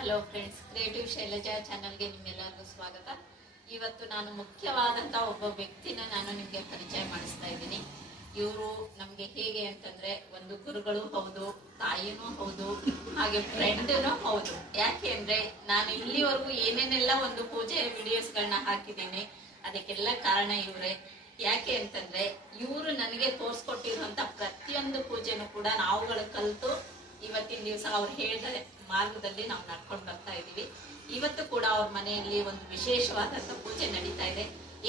Hello friends creative Shailaja ಚಾನಲ್ಗೆ ನಿಮ್ಮೆಲ್ಲರಿಗೂ ಸ್ವಾಗತ. ಇವತ್ತು ನಾನು ಮುಖ್ಯವಾದಂತ ಒಬ್ಬ ವ್ಯಕ್ತಿನ ನಾನು ನಿಮ್ಗೆ ಪರಿಚಯ ಮಾಡಿಸ್ತಾ ಇದ್ದೀನಿ. ಇವರು ನಮ್ಗೆ ಹೇಗೆ ಅಂತಂದ್ರೆ ಒಂದು ಗುರುಗಳು ಹೌದು, ತಾಯಿನೂ ಹೌದು, ಹಾಗೆ ಫ್ರೆಂಡ್ನೂ ಹೌದು. ಯಾಕೆ ಅಂದ್ರೆ ನಾನು ಇಲ್ಲಿವರೆಗೂ ಏನೇನೆಲ್ಲ ಒಂದು ಪೂಜೆ ವಿಡಿಯೋಸ್ ಗಳನ್ನ ಹಾಕಿದ್ದೀನಿ, ಅದಕ್ಕೆಲ್ಲ ಕಾರಣ ಇವರೇ. ಯಾಕೆ ಅಂತಂದ್ರೆ ಇವರು ನನಗೆ ತೋರ್ಸ್ಕೊಟ್ಟಿರುವಂತ ಪ್ರತಿಯೊಂದು ಪೂಜೆನೂ ಕೂಡ ನಾವುಗಳು ಕಲಿತು ಇವತ್ತಿನ ದಿವಸ ಅವ್ರು ಹೇಳಿದ ಮಾರ್ಗದಲ್ಲಿ ನಾವು ನಡ್ಕೊಂಡು ಬರ್ತಾ ಇದೀವಿ ಇವತ್ತು ಕೂಡ ಅವ್ರ ಮನೆಯಲ್ಲಿ ಒಂದು ವಿಶೇಷವಾದಂತ ಪೂಜೆ ನಡೀತಾ ಇದೆ.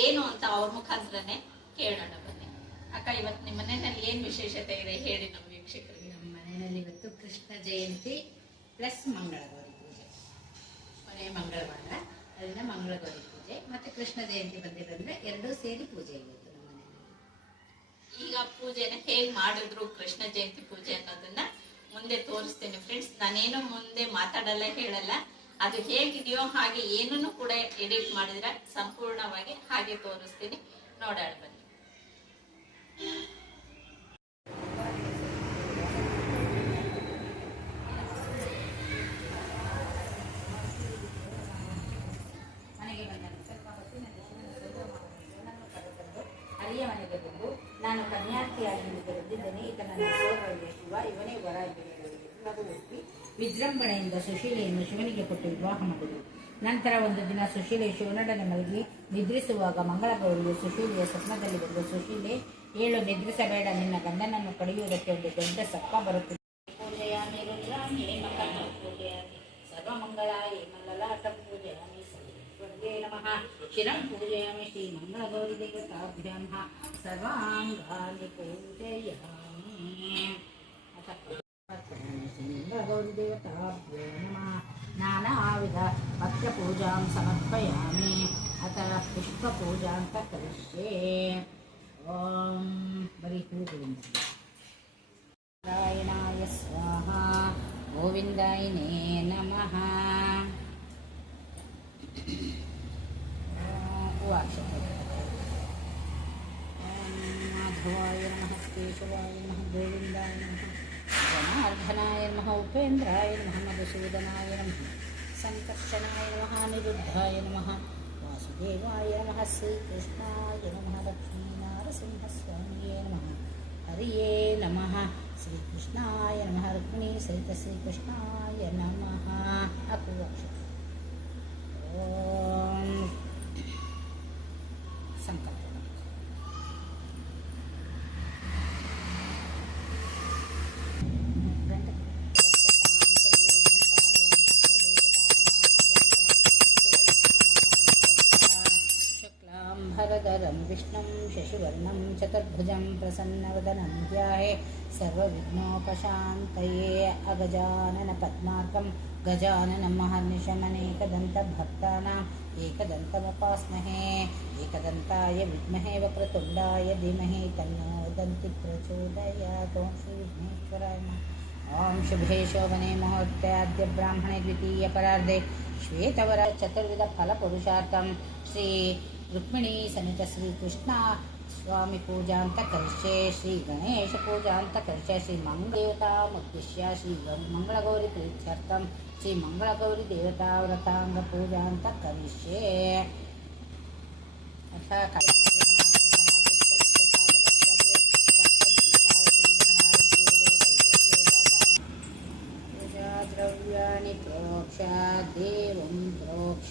ಏನು ಅಂತ ಅವ್ರ ಮುಖಾಂತರನೇ ಕೇಳೋಣ ಬನ್ನಿ. ಅಕ್ಕ, ಇವತ್ತು ನಿಮ್ಮ ಮನೆಯಲ್ಲಿ ಏನ್ ವಿಶೇಷತೆ ಇದೆ ಹೇಳಿ ನಮ್ಮ ವೀಕ್ಷಕರಿಗೆ. ನಮ್ಮ ಮನೆಯಲ್ಲಿ ಇವತ್ತು ಕೃಷ್ಣ ಜಯಂತಿ ಪ್ಲಸ್ ಮಂಗಳಗೌರಿ ಪೂಜೆ. ಕೊನೆಯ ಮಂಗಳವಾರ ಅದರಿಂದ ಮಂಗಳಗೌರಿ ಪೂಜೆ. ಮತ್ತೆ ಕೃಷ್ಣ ಜಯಂತಿ ಬಂದಿರೋದ್ರೆ ಎರಡೂ ಸೇರಿ ಪೂಜೆ ಮನೆಯಲ್ಲಿ ಈಗ ಪೂಜೆನ ಹೇಗ್ ಮಾಡಿದ್ರು, ಕೃಷ್ಣ ಜಯಂತಿ ಪೂಜೆ ಅನ್ನೋದನ್ನ ಮುಂದೆ ತೋರಿಸ್ತೀನಿ ಫ್ರೆಂಡ್ಸ್ ನಾನೇನು ಮುಂದೆ ಮಾತಾಡಲ್ಲ, ಹೇಳಲ್ಲ. ಅದು ಹೇಗಿದೆಯೋ ಹಾಗೆ ಏನನ್ನು ಕೂಡ ಎಡಿಟ್ ಮಾಡಿದ್ರೆ ಸಂಪೂರ್ಣವಾಗಿ ಹಾಗೆ ತೋರಿಸ್ತೀನಿ. ನೋಡೋಣ ಬನ್ನಿ. ಇವನೇ ವರ ವಿಜೃಂಭಣೆಯಿಂದ ಸುಶೀಲೆಯನ್ನು ಶಿವನಿಗೆ ಕೊಟ್ಟು ವಿವಾಹ ಮಾಡಿದರು ನಂತರ ಒಂದು ದಿನ ಸುಶೀಲೆ ಶಿವನೊಡನೆ ಮಲಗಿ ನಿದ್ರಿಸುವಾಗ ಮಂಗಳಗೌರಿಯು ಸುಶೀಲೆಯ ಸ್ವಪ್ನದಲ್ಲಿ ಬಂದು ಸುಶೀಲೆ, ಏಳು, ನಿದ್ರಿಸಬೇಡ. ನಿನ್ನ ಗಂಡನನ್ನು ಕಡಿಯುವುದಕ್ಕೆ ಒಂದು ದೊಡ್ಡ ಸಪ್ಪ ಬರುತ್ತದೆ. नमः शिरं पूजयामि श्रीमङ्गलगौरिदेवताभ्यां सर्वाङ्गानि पूजयामि सिंहगौरिदेवताभ्यो नमः नानाविध भक्तपूजां समर्पयामि अतः पुष्पपूजां च करिष्ये ॐ बलिपूजनारायणाय स्वाहा गोविन्दायिने नमः కేశవాయ నమ గోవిందాయ నమ జనార్దనాయ నమ ఉపేంద్రాయ నమ మధుసూదనాయ నమ సంకర్షణాయ నమ నిరుద్ధాయ నమ వాసుదేవాయ నమ శ్రీకృష్ణాయ నమ లక్ష్మీనారసింహస్వామియే నమ హరియే నమ శ్రీకృష్ణాయ నమ రుక్మిణీ సహిత శ్రీకృష్ణాయ నమ అపూర్వాక్ష సంకల్ప. विष्णुं शशिवर्णं चतुर्भुजं प्रसन्नवदनं ध्याये सर्वविघ्नोपशान्तये अगजाननपद्मार्कं गजाननं महर्निशमनेकदन्तभक्तानाम् एकदन्तमुपास्महे। एकदन्ताय विद्महे वक्रतुण्डाय धीमहि तन्नो दन्ति प्रचोदयात् ॐ श्रीविघ्नेश्वराय ॐ शुभे शोभने मुहूर्त्याद्य ब्राह्मणे द्वितीयपरार्धे श्वेतवर चतुर्विधफलपुरुषार्थं श्री रुक्मिणी समेत श्रीकृष्ण स्वामी पूजांत करिष्ये श्री गणेश पूजांत करिष्ये श्री मंगलदेवतामुद्दिश्य श्री मंगलगौरी प्रीत्यर्थं श्री मंगलगौरी देवता व्रतांग पूजांत करिष्ये अथ पूजाद्रव्याणि प्रोक्ष देवं प्रोक्ष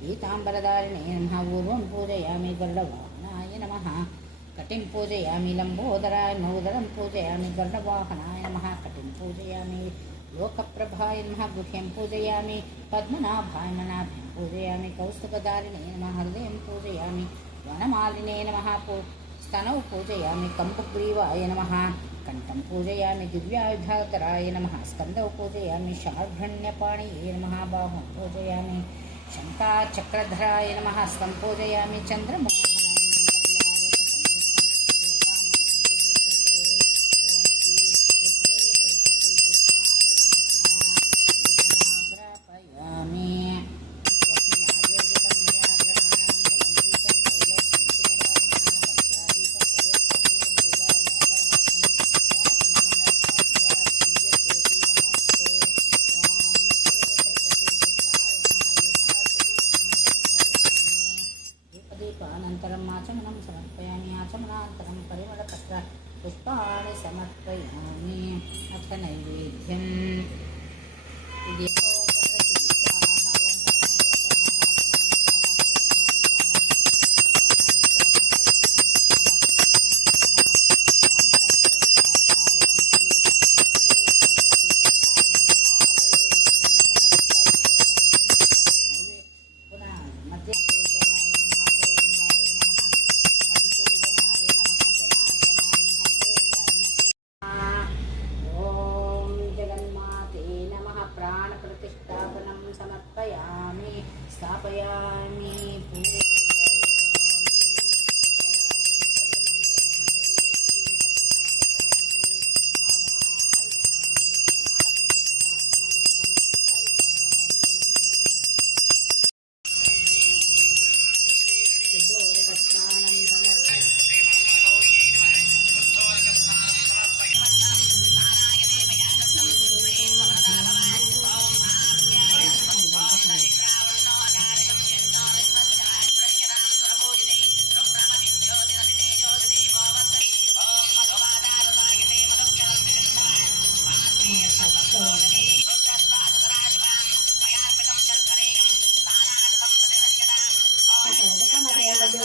पीताम्बरधारिणे नमः पूर्वं पूजयामि गरुडवाहनाय नमः। कटिं पूजयामि लम्बोदराय नोदरं पूजयामि गरुडवाहनाय नमः। कटिं पूजयामि लोकप्रभाय नमः, गुह्यं पूजयामि पद्मनाभाय मनाभ्यं पूजयामि कौस्तुभधारिणे नमः, हृदयं पूजयामि वनमालिने नमः। स्तनौ पूजयामि कम्पग्रीवाय नमः। कण्ठं पूजयामि दिव्यायुधाकराय नमः। स्कन्दौ पूजयामि शार्घण्यपाणिये नमः। बाहुं पूजयामि శంకా చక్రధరాయ నమ స్తం పూజయామి చంద్రము दीपानन्तरम् आचमनं समर्पयामि आचमनान्तरं परिमलपत्र पुष्पाणि समर्पयामि अथ नैवेद्यम् स्थापयामि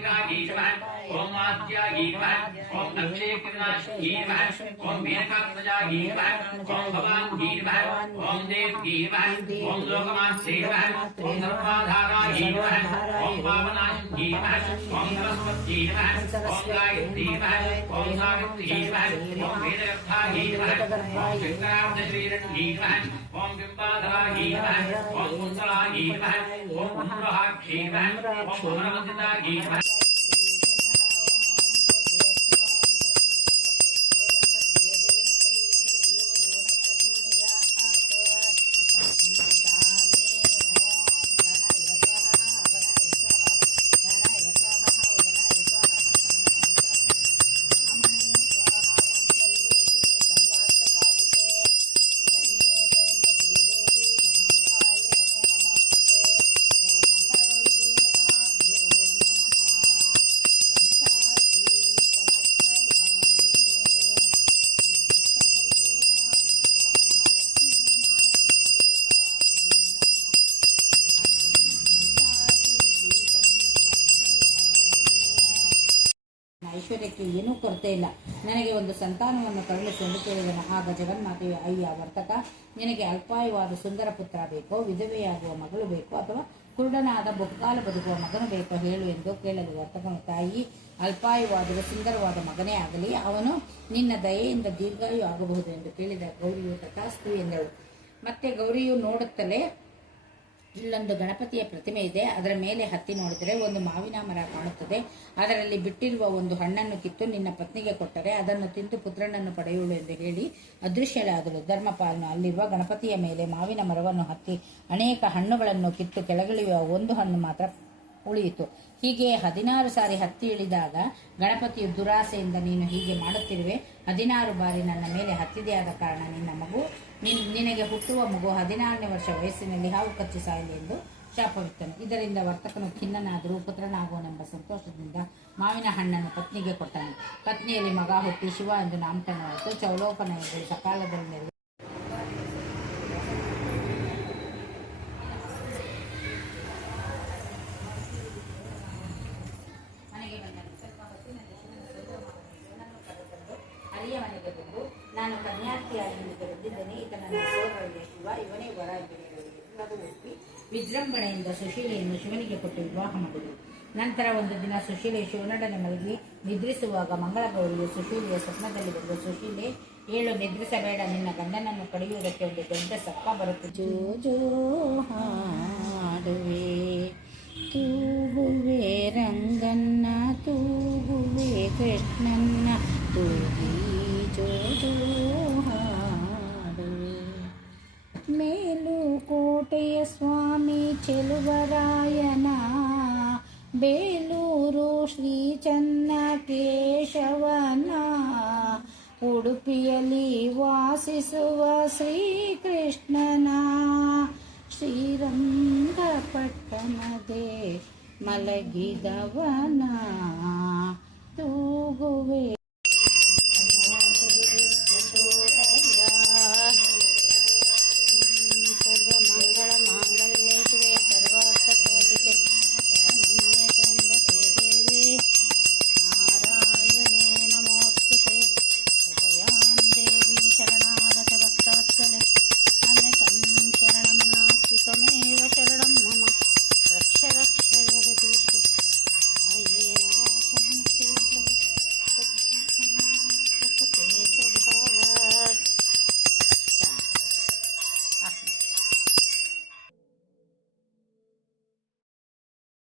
चंद्रिका गीतवान ओम आद्या गीतवान ओम अक्षय कृणाश गीतवान ओम मेनका प्रजा गीतवान ओम भवान गीतवान ओम देव गीतवान ओम लोकमान सेवान ओम धर्माधारा गीतवान ओम पावना गीतवान ओम सरस्वती गीतवान ओम गायत्री गीतवान ओम सावित्री गीतवान ओम वेदकथा गीतवान ओम शंकरार्थ श्रीरन गीतवान ओम बिंबाधरा गीतवान ओम कुंतला गीतवान ओम महाक्षीतवान ओम भ्रमंतिता गीतवान ಐಶ್ವರ್ಯಕ್ಕೆ ಏನೂ ಕೊರತೆ ಇಲ್ಲ. ನನಗೆ ಒಂದು ಸಂತಾನವನ್ನು ಕರುಣಿಸಿ ಎಂದು ಕೇಳಿದನು ಆಗ ಜಗನ್ಮಾತೆಯು ಅಯ್ಯ ವರ್ತಕ, ನಿನಗೆ ಅಲ್ಪಾಯವಾದ ಸುಂದರ ಪುತ್ರ ಬೇಕೋ, ವಿಧವೆಯಾಗುವ ಮಗಳು ಬೇಕೋ, ಅಥವಾ ಕುರುಡನಾದ ಬಹುಕಾಲ ಬದುಕುವ ಮಗನು ಬೇಕೋ ಹೇಳು ಎಂದು ಕೇಳಲು ವರ್ತಕನ ತಾಯಿ ಅಲ್ಪಾಯುವಾದ ಸುಂದರವಾದ ಮಗನೇ ಆಗಲಿ, ಅವನು ನಿನ್ನ ದಯೆಯಿಂದ ದೀರ್ಘಾಯು ಆಗಬಹುದು ಎಂದು ಕೇಳಿದ ಗೌರಿಯು ತಥಾಸ್ತು ಎಂದಳು. ಮತ್ತೆ ಗೌರಿಯು ನೋಡುತ್ತಲೇ ಇಲ್ಲೊಂದು ಗಣಪತಿಯ ಪ್ರತಿಮೆ ಇದೆ. ಅದರ ಮೇಲೆ ಹತ್ತಿ ನೋಡಿದರೆ ಒಂದು ಮಾವಿನ ಮರ ಕಾಣುತ್ತದೆ. ಅದರಲ್ಲಿ ಬಿಟ್ಟಿರುವ ಒಂದು ಹಣ್ಣನ್ನು ಕಿತ್ತು ನಿನ್ನ ಪತ್ನಿಗೆ ಕೊಟ್ಟರೆ ಅದನ್ನು ತಿಂದು ಪುತ್ರನನ್ನು ಪಡೆಯುಳು ಎಂದು ಹೇಳಿ ಅದೃಶ್ಯಳಾದಳು. ಧರ್ಮಪಾಲನು ಅಲ್ಲಿರುವ ಗಣಪತಿಯ ಮೇಲೆ ಮಾವಿನ ಮರವನ್ನು ಹತ್ತಿ ಅನೇಕ ಹಣ್ಣುಗಳನ್ನು ಕಿತ್ತು ಕೆಳಗಿಳಿಯುವ ಒಂದು ಹಣ್ಣು ಮಾತ್ರ ಉಳಿಯಿತು. ಹೀಗೆ ಹದಿನಾರು ಸಾರಿ ಹತ್ತಿ ಇಳಿದಾಗ ಗಣಪತಿಯು ದುರಾಸೆಯಿಂದ ನೀನು ಹೀಗೆ ಮಾಡುತ್ತಿರುವೆ. ಹದಿನಾರು ಬಾರಿ ನನ್ನ ಮೇಲೆ ಹತ್ತಿದೆಯಾದ ಕಾರಣ ನಿನ್ನ ಮಗು ನಿನ್ ನಿನಗೆ ಹುಟ್ಟುವ ಮಗು ಹದಿನಾರನೇ ವರ್ಷ ವಯಸ್ಸಿನಲ್ಲಿ ಹಾವು ಕಚ್ಚಿ ಸಾಯಲಿ ಎಂದು ಶಾಪವಿತ್ತನು ಇದರಿಂದ ವರ್ತಕನು ಖಿನ್ನನಾದರೂ ಪುತ್ರನಾಗುವನೆಂಬ ಸಂತೋಷದಿಂದ ಮಾವಿನ ಹಣ್ಣನ್ನು ಪತ್ನಿಗೆ ಕೊಟ್ಟನು. ಪತ್ನಿಯಲ್ಲಿ ಮಗ ಹುಟ್ಟಿ ಶಿವ ಎಂದು ನಾಮಕರಣವಾಯಿತು. ಸಕಾಲದ ಸಕಾಲದಲ್ಲಿ ನೆರವೇರಿತು. ಮನೆಗೆ ಬಂದನು ಸ್ವಲ್ಪ ಹೊತ್ತಿನಲ್ಲಿ ಶಿವನ ಸೋದರಮಾವನು ಇವನನ್ನು ಕರೆತಂದು ಅರಿಯ ಮನೆಗೆ ಬಂದು ನಾನು ಕನ್ಯಾರ್ಥಿಯಾಗಿ ನಿನಗೆ ಬಂದಿದ್ದೇನೆ ಈತ ನನ್ನ ಸೋದರಳಿಯ ಶಿವ ಇವನೇ ವರ ಎಂದು ಹೇಳುವುದು ಅದು ಒಪ್ಪಿ ಸುಶೀಲೆಯನ್ನು ಶಿವನಿಗೆ ಕೊಟ್ಟು ವಿವಾಹ ಮಾಡಿದರು. ನಂತರ ಒಂದು ದಿನ ಸುಶೀಲೆ ಶಿವನೊಡನೆ ಮಲಗಿ ನಿದ್ರಿಸುವಾಗ ಮಂಗಳಗೌರಿಯು ಸುಶೀಲೆಯ ಸ್ವಪ್ನದಲ್ಲಿ ಬಂದು, ಸುಶೀಲೆ, ಏಳು ನಿದ್ರಿಸಬೇಡ, ನಿನ್ನ ಗಂಡನನ್ನು ಕಡಿಯುವುದಕ್ಕೆ ಒಂದು ದೊಡ್ಡ ಸಪ್ಪ ಬರುತ್ತೆ. ಜೋ ಜೋ, ಹಾಡುವೆ, ತೂಗುವೆ ರಂಗನ್ನ ತೂಗುವೆ ಕೃಷ್ಣನ್ನ ತೂಗಿ, ಜೋ ಜೋ, ಹಾಡುವೆ. ಮೇಲುಕೋಟೆಯ ಸ್ವಾಮಿ ಚೆಲುವರಾಯನ ಬೇಲೂರು ಶ್ರೀ ಚನ್ನ ಕೇಶವನ ಉಡುಪಿಯಲ್ಲಿ ವಾಸಿಸುವ ಶ್ರೀಕೃಷ್ಣನ ಶ್ರೀರಂಗಪಟ್ಟಣದೇ ಮಲಗಿದವನ ತೂಗುವೆ